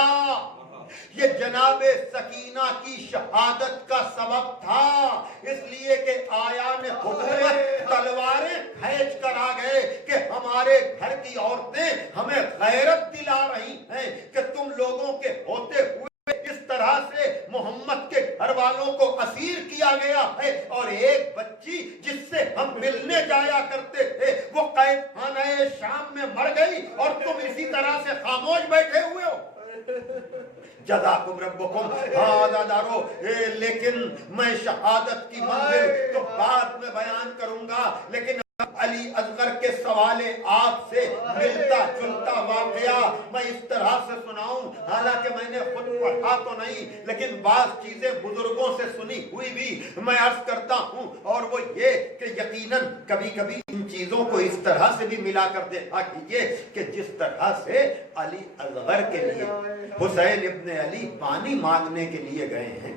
یہ جناب سکینہ کی شہادت کا سبب تھا، اس لیے کہ آیان حکومت تلواریں کھینچ کر آ گئے کہ ہمارے گھر کی عورتیں ہمیں غیرت دلا رہی ہیں کہ تم لوگوں کے ہوتے ہوئے اس طرح سے محمد کے گھر والوں کو اسیر کیا گیا ہے، اور ایک بچی جس سے ہم ملنے جایا کرتے تھے وہ قید خانہ شام میں مر گئی اور تم اسی طرح سے خاموش بیٹھے ہوئے ہو۔ جزاکم ربکم ہذا دارو۔ لیکن میں شہادت کی منزل تو بعد میں بیان کروں گا، لیکن علی اصغر کے سوال آپ سے ملتا جلتا واقعہ میں اس طرح سے سناؤں، حالانکہ میں نے خود پڑھا تو نہیں لیکن بعض چیزیں بزرگوں سے سنی ہوئی بھی میں عرض کرتا ہوں، اور وہ یہ کہ یقیناً کبھی کبھی ان چیزوں کو اس طرح سے بھی ملا کر دیکھا کیجئے کہ جس طرح سے علی اصغر کے لیے حسین ابن علی پانی مانگنے کے لیے گئے ہیں،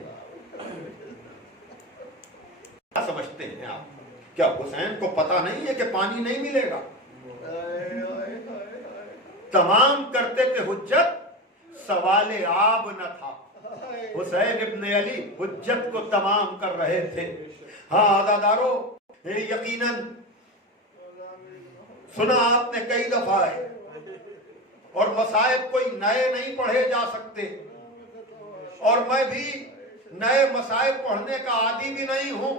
کیا سمجھتے ہیں آپ؟ کیا حسین کو پتا نہیں ہے کہ پانی نہیں ملے گا؟ تمام کرتے تھے حجت، سوال آب نہ تھا۔ حسین ابن علی حجت کو تمام کر رہے تھے. ہاں عزادارو، یقیناً سنا آپ نے کئی دفعہ ہے، اور مصائب کوئی نئے نہیں پڑھے جا سکتے، اور میں بھی نئے مصائب پڑھنے کا عادی بھی نہیں ہوں،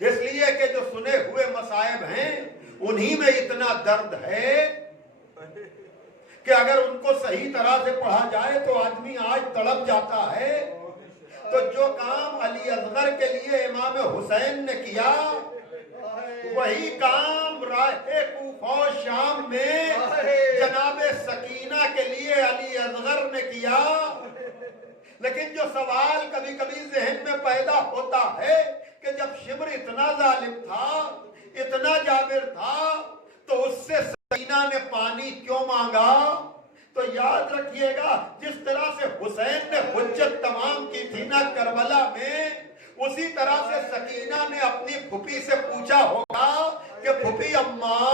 اس لیے کہ جو سنے ہوئے مصائب ہیں انہی میں اتنا درد ہے کہ اگر ان کو صحیح طرح سے پڑھا جائے تو آدمی آج تڑپ جاتا ہے. تو جو کام علی اصغر کے لیے امام حسین نے کیا، وہی کام راہ کوفہ و شام میں جناب سکینہ کے لیے علی اصغر نے کیا. لیکن جو سوال کبھی کبھی ذہن میں پیدا ہوتا ہے کہ جب شمر اتنا ظالم تھا، اتنا جابر تھا، تو اس سے سکینہ نے پانی کیوں مانگا؟ تو یاد رکھیے گا، جس طرح سے حسین نے حجت تمام کی تھی نا کربلا میں، اسی طرح سے سکینہ نے اپنی پھوپھی سے پوچھا ہوگا کہ پھوپھی اماں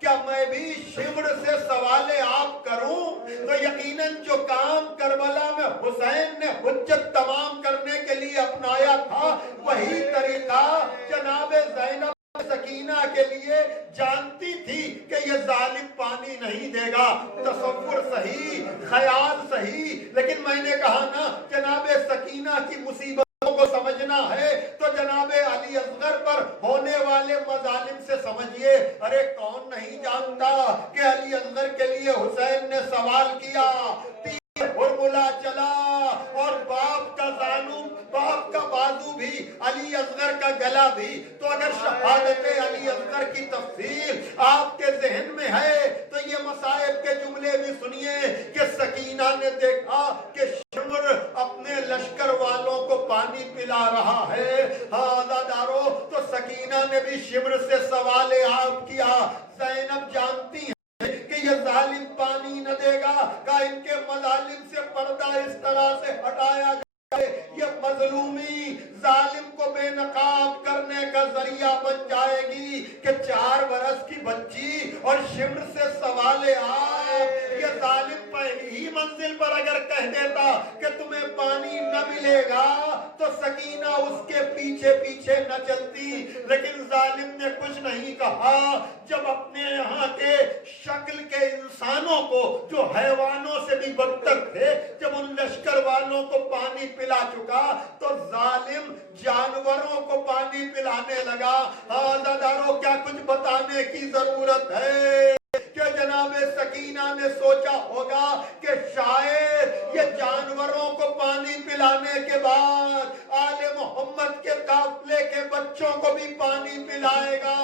کیا میں بھی شمر سے سوال آپ کروں؟ تو یقیناً جو کام کربلا میں حسین نے حجت تمام کرنے کے لیے اپنایا تھا، وہی طریقہ جناب زینب سکینہ کے لیے جانتی تھی کہ یہ ظالم پانی نہیں دے گا. تصور صحیح، خیال صحیح، لیکن میں نے کہا نا جناب سکینہ کی مصیبتوں کو سمجھنا ہے تو جناب علی اصغر پر ہونے والے مظالم سے سمجھیے. ارے کون نہیں جانتا کہ علی اصغر کے لیے حسین نے سوال کیا، حرملہ چلا اور باپ کا زانو، باپ کا بازو بھی، علی اصغر کا گلا بھی. تو اگر شہادت علی اصغر کی تفصیل آپ کے ذہن میں ہے تو یہ مصائب کے جملے بھی سنیے کہ سکینہ نے دیکھا کہ شمر اپنے لشکر والوں کو پانی پلا رہا ہے. ہاں عزادارو، تو سکینہ نے بھی شمر سے سوال آپ کیا. زینب جانتی ہیں کہ یہ ظالم پانی نہ دے گا، کہ ان کے مظالم سے پردہ اس طرح سے ہٹایا جائے، یہ مظلومی ظالم کو بے نقاب کرنے کا ذریعہ بن جائے گی کہ 4 برس کی بچی اور شمر سے سوال آپ. یہ ظالم پہلی ہی منزل پر اگر کہہ دیتا کہ تمہیں پانی نہ ملے گا تو سکینہ اس کے پیچھے پیچھے نہ چلتی. لیکن ظالم نے کچھ نہیں کہا. جب اپنے یہاں کے شکل کے انسانوں کو جو حیوانوں سے بھی بدتر تھے، جب ان لشکر والوں کو پانی پلا چکا تو ظالم جانوروں کو پانی پلانے لگا. عزادارو، کیا کچھ بتانے کی ضرورت ہے کہ جناب سکینہ نے سوچا ہوگا کہ شاید یہ جانوروں کو پانی پلانے کے بعد آل محمد کے قافلے کے بچوں کو بھی پانی پلائے گا.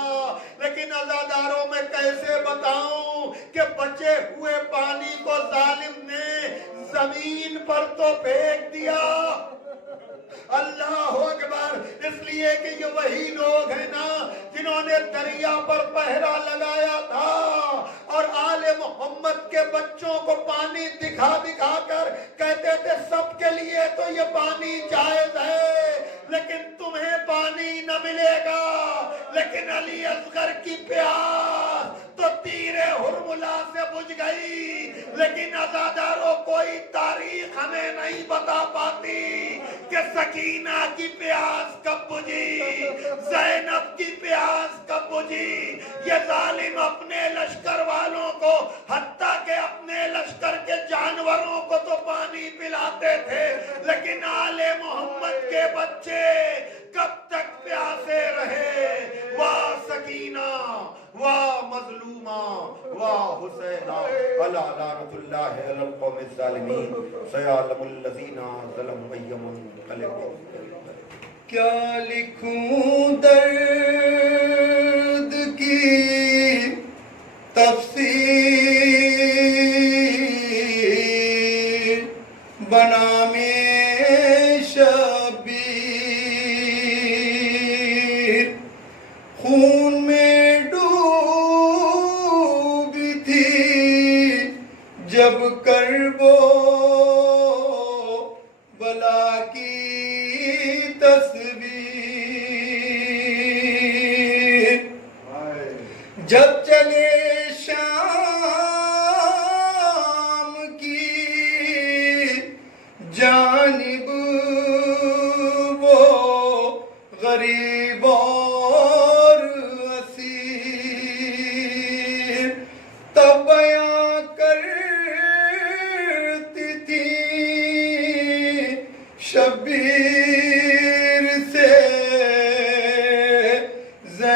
لیکن عزاداروں میں کیسے بتاؤں کہ بچے ہوئے پانی کو ظالم نے زمین پر تو پھینک دیا. اللہ اکبر. اس لیے کہ یہ وہی لوگ ہیں نا جنہوں نے دریا پر پہرا لگایا تھا اور آل محمد کے بچوں کو پانی دکھا دکھا کر کہتے تھے سب کے لیے تو یہ پانی جائز ہے، لیکن تمہیں پانی نہ ملے گا. لیکن علی اصغر کی پیاس تو تیر حرملہ سے بجھ گئی. لیکن عزاداروں، کوئی تاریخ ہمیں نہیں بتا پاتی کہ سکینہ کی پیاس کب بجھی، زینب کی پیاس کب بجھی. یہ ظالم اپنے لشکر والوں کو، حتیٰ کہ اپنے لشکر کے جانوروں کو تو پانی پلاتے تھے، لیکن آل محمد کے بچے کب تک پیاسے رہے. واہ سکینہ، واہ مظلومہ، واہ حسینہ. الا لعنت اللہ علی القوم الظالمین سیعلم الذین ظلموا ای منقلب. کیا لکھوں درد کی تفسیر بنا میں شبیر، خون میں ڈوبی تھی جب کرب و بلا کی تصویر. جب چلے شام کی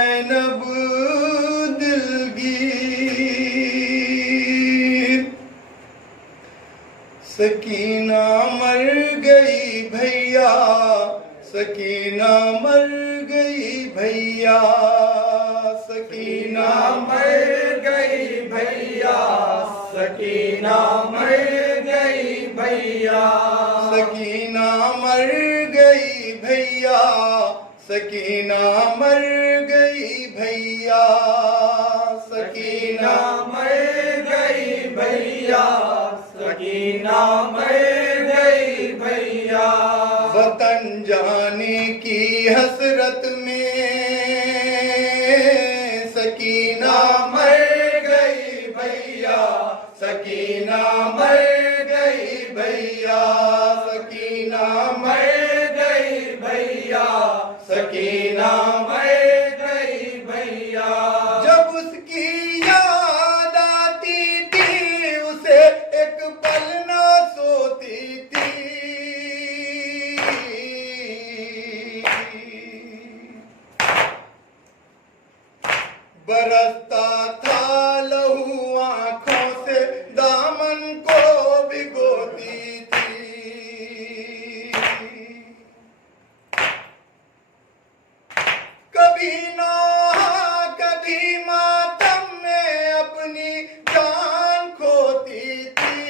زینب دلگیر، سکینہ مر گئی بھیا، سکینہ مر گئی بھیا، سکینہ مر گئی بھیا، سکینہ مر گئی بھیا، سکینہ مر گئی بھیا، سکینہ مر گئی بھیا، سکینہ مر گئی بھیا، سکینہ مر گئی بھیا، وطن جانے کی حسرت میں سکینہ مر گئی بھیا، سکینہ مر گئی بھیا، سکینہ مر گئی بھیا، سکینہ مر گئی بھیا، جب اس کی یاد آتی تھی اسے ایک پل نہ سوتی تھی، برستا تھا لہو آنکھوں سے دامن کو بھگوتی تھی، کبھی نوحہ کبھی ماتم میں اپنی جان کھوتی تھی،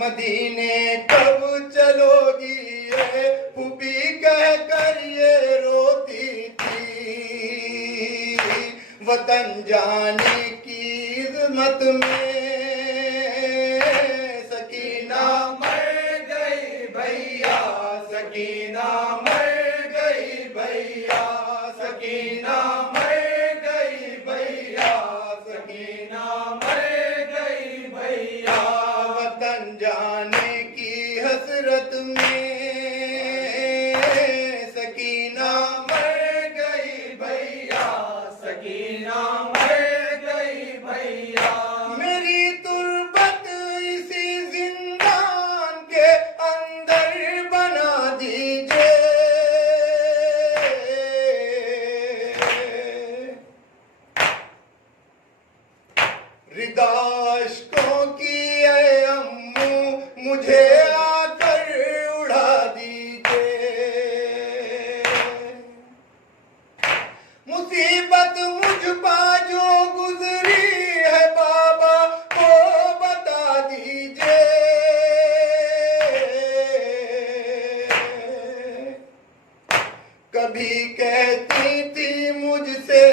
مدینے کب چلو گی یہ پھوپھی کہہ کر یہ روتی تھی، وطن جانے کی عظمت میں سکینہ مر گئی بھیا، سکینہ مر گئی بھیا، سکینہ مر گئی بھیا، سکینہ مر گئی بھیا، وطن جانے کی حسرت میں سکینہ مر گئی بھیا، سکینہ مر گئی بھیا، میری تربت اسی زندان کے اندر بنا دیجئے، ردا عشقوں کی اے امو مجھے آ کر اڑا دیجئے، مصیبت مجھ پا جو گزری ہے بابا کو بتا دیجئے، کبھی کہتی تھی مجھ سے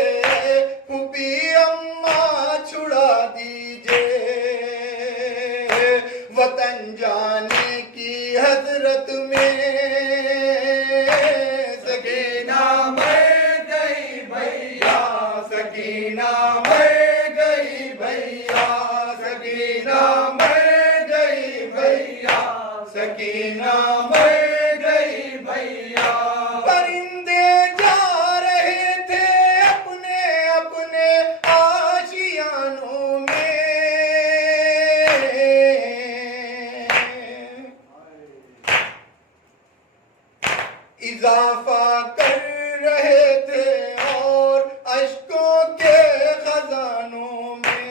پھوپھی اماں چھڑا دیجئے، وطن جانے کی حسرت میں سکینہ مر گئی بھیا، سکینہ مر گئی بھیا، سکینہ مر گئی بھیا، سکینہ مر گئی بھیا، پرندے جا رہے تھے اپنے اپنے آشیانوں میں، اضافہ کر رہے تھے اور اشکوں کے خزانوں میں،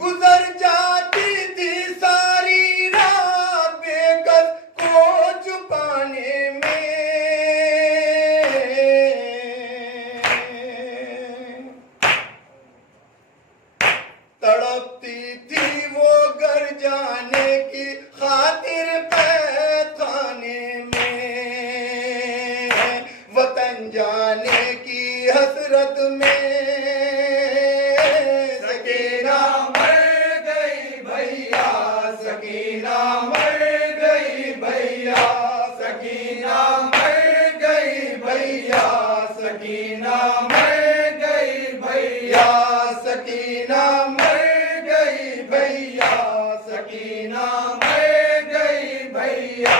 گزر جاتی تھی ساری رات بے کس کو چھپانے میں، تڑپتی تھی وہ گھر جانے کی خاطر قید خانے میں، وطن جانے کی حسرت میں سکینہ مر گئی بھیا، سکینہ مر گئی بھیا، سکینہ مر گئی بھیا، سکینہ مر گئی بھیا، سکینہ مر گئی بھیا، سکینہ مر گئی بھیا،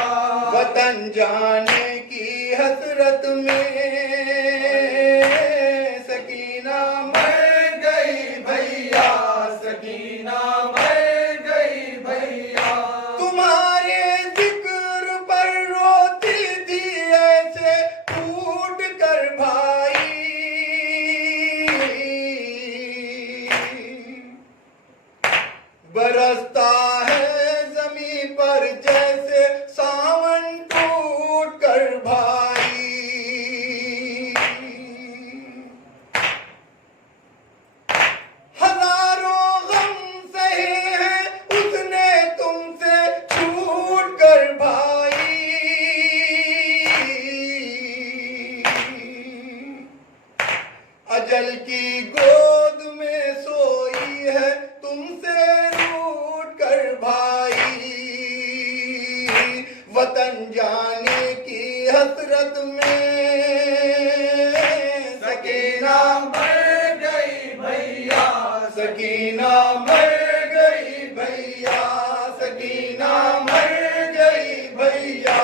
وطن جانے کی حسرت میں سکینہ مر گئی بھیا، سکینہ مر گئی حسرت میں سکینہ مر گئی بھیا، سکینہ مر گئی بھیا، سکینہ مر گئی بھیا،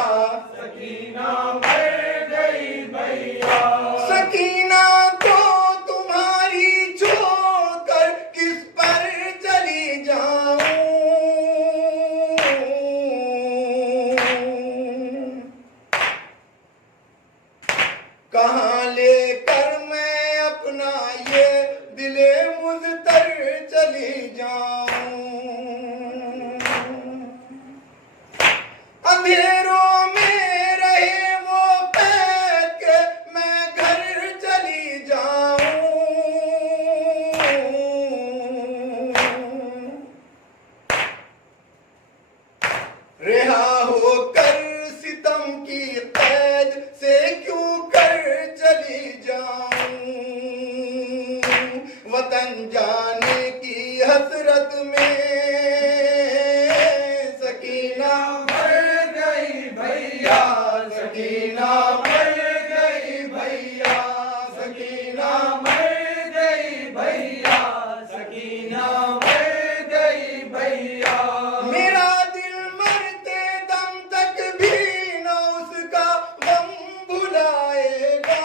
سکینہ مر گئی بھیا، سکینہ کو تمہاری چھوڑ کر کس پر چلی جاؤں، کہاں لے کر میں اپنا یہ دل مضطر چلی جاؤں، اندھیروں میں رہے وہ قید کے میں گھر چلی جاؤں، رہا ہو کر ستم کی قید سے کیوں کر چلی جاؤں، وطن جانے کی حسرت میں سکینہ مر گئی بھیا، سکینہ مر گئی بھیا، سکینہ مر گئی بھیا، سکینہ مر گئی بھیا، میرا دل مرتے دم تک بھی نہ اس کا غم بھلائے گا،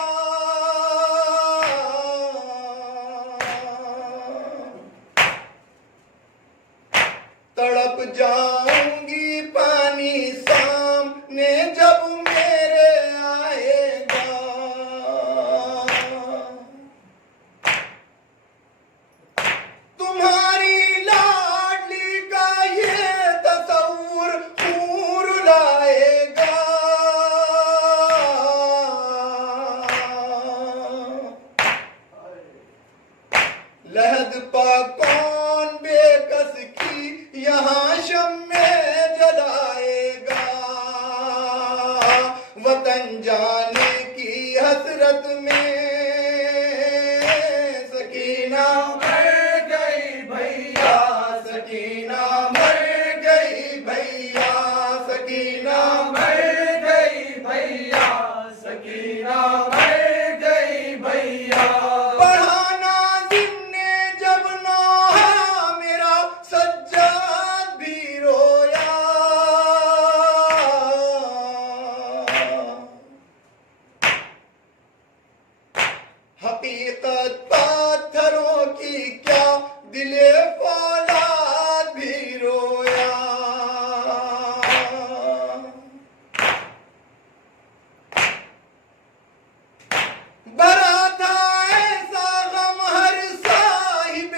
تڑپ جاؤں گی پانی سامنے جب میرے آئے گا، تمہاری لاڈلی کا یہ تصور خون لائے گا، لحد پا کون بے کس کی یہاں شمع جلائے گا، وطن جانے کی حسرت میں سکینہ مر گئی بھیا، سکینہ مر گئی بھیا، سکینہ مر گئی بھیا، سکینہ مر گئی بھیا، پڑھانا دن نے جب نوحہ میرا سجاد بھی رویا، حقیقت پاتھروں کی کیا دل فولاد بھی رویا، بھرا تھا ایسا غم ہر صاحب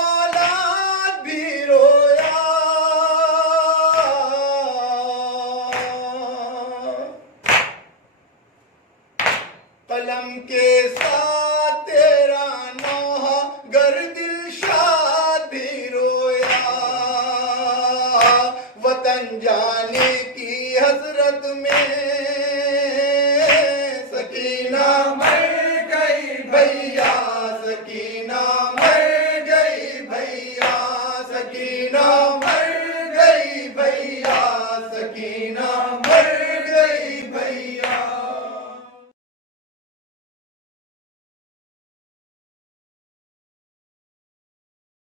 اولاد بھی رویا، قلم کے ساتھ تیرا نوحہ گر دلشاد بھی رویا، وطن جانے کی حسرت میں سکینہ مر گئی بھیا، سکینہ مر گئی بھیا، سکینہ مر گئی بھیا، سکینہ